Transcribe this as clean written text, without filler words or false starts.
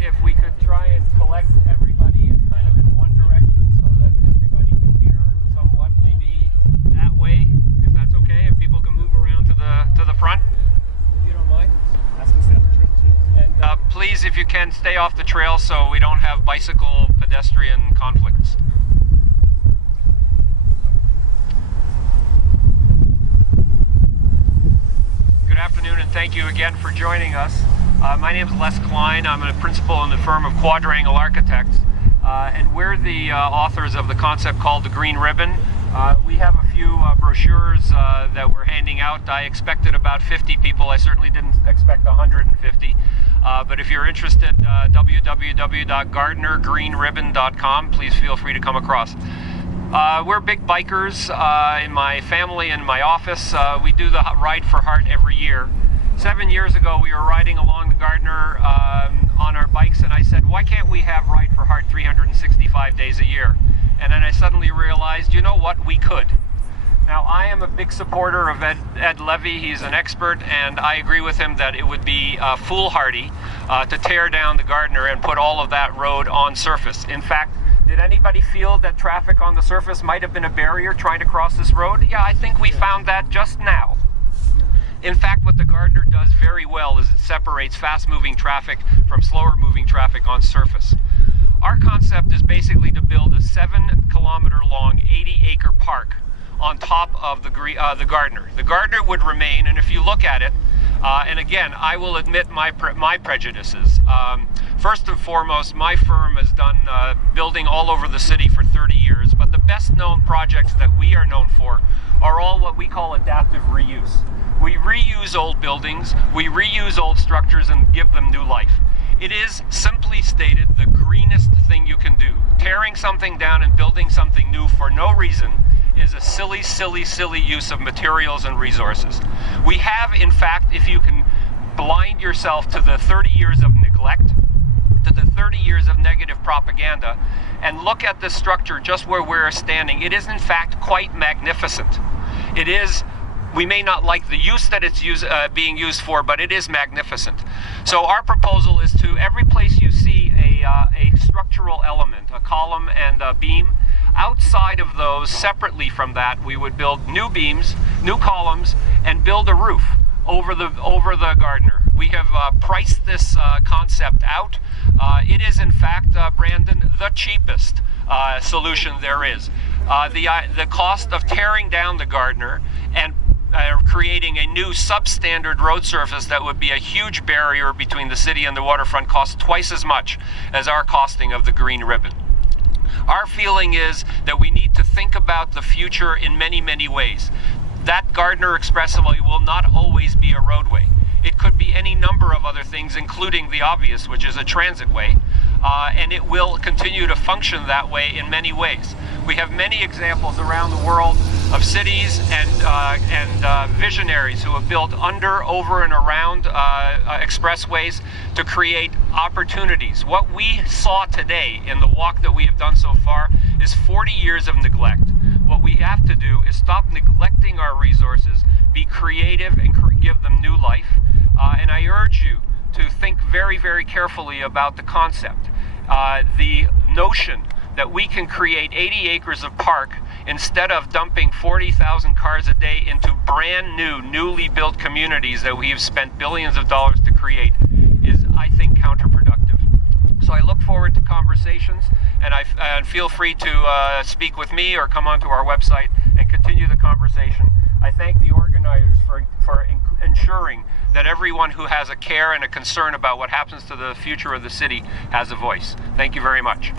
if we could try and collect everybody in kind of in one direction so that everybody can hear somewhat, maybe that way, if that's okay, if people can move around to the front, if you don't mind. That's gonna stay off the trail too. And please, if you can, stay off the trail so we don't have bicycle pedestrian conflicts. Good afternoon, and thank you again for joining us. My name is Klein. I'm a principal in the firm of Quadrangle Architects, and we're the authors of the concept called the Green Ribbon. We have a few brochures that we're handing out. I expected about 50 people. I certainly didn't expect 150. But if you're interested, www.gardinergreenribbon.com. Please feel free to come across. We're big bikers in my family and my office. We do the Ride for Heart every year. 7 years ago, we were riding along the Gardiner on our bikes, and I said, why can't we have Ride for Heart 365 days a year? And then I suddenly realized, you know what, we could. Now, I am a big supporter of Ed Levy. He's an expert, and I agree with him that it would be foolhardy to tear down the Gardiner and put all of that road on surface. In fact, did anybody feel that traffic on the surface might have been a barrier trying to cross this road? Yeah, I think we found that just now. In fact, what the Gardiner does very well is it separates fast-moving traffic from slower-moving traffic on surface. Our concept is basically to build a 7-kilometer-long, 80-acre park on top of the Gardiner. The Gardiner would remain, and if you look at it, and again, I will admit my prejudices. First and foremost, my firm has done building all over the city for 30 years, but the best known projects that we are known for are all what we call adaptive reuse. We reuse old buildings, we reuse old structures and give them new life. It is, simply stated, the greenest thing you can do. Tearing something down and building something new for no reason is a silly, silly, silly use of materials and resources. We have, in fact, if you can blind yourself to the 30 years of neglect, to the 30 years of negative propaganda, and look at this structure just where we're standing, it is in fact quite magnificent. It is, we may not like the use that it's being used for, but it is magnificent. So our proposal is to, every place you see a structural element, a column and a beam, outside of those, separately from that, we would build new beams, new columns, and build a roof over the Gardiner. We have priced this concept out. It is in fact, Brandon, the cheapest solution there is. The cost of tearing down the Gardiner and creating a new substandard road surface that would be a huge barrier between the city and the waterfront costs twice as much as our costing of the Green Ribbon. Our feeling is that we need to think about the future in many, many ways. That Gardiner Expressway will not always be a roadway. It could be any number of other things, including the obvious, which is a transit way, and it will continue to function that way in many ways. We have many examples around the world of cities and visionaries who have built under, over, and around expressways to create opportunities. What we saw today in the walk that we have done so far is 40 years of neglect. What we have to do is stop neglecting our resources, be creative, and give them new life. And I urge you to think very, very carefully about the concept. The notion that we can create 80 acres of park instead of dumping 40,000 cars a day into brand new, newly built communities that we have spent billions of dollars to create is, I think, counterproductive. So I look forward to conversations, and feel free to speak with me or come onto our website and continue the conversation. I thank the organizers for ensuring that everyone who has a care and a concern about what happens to the future of the city has a voice. Thank you very much.